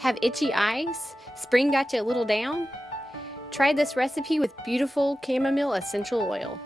Have itchy eyes? Spring got you a little down? Try this recipe with beautiful chamomile essential oil.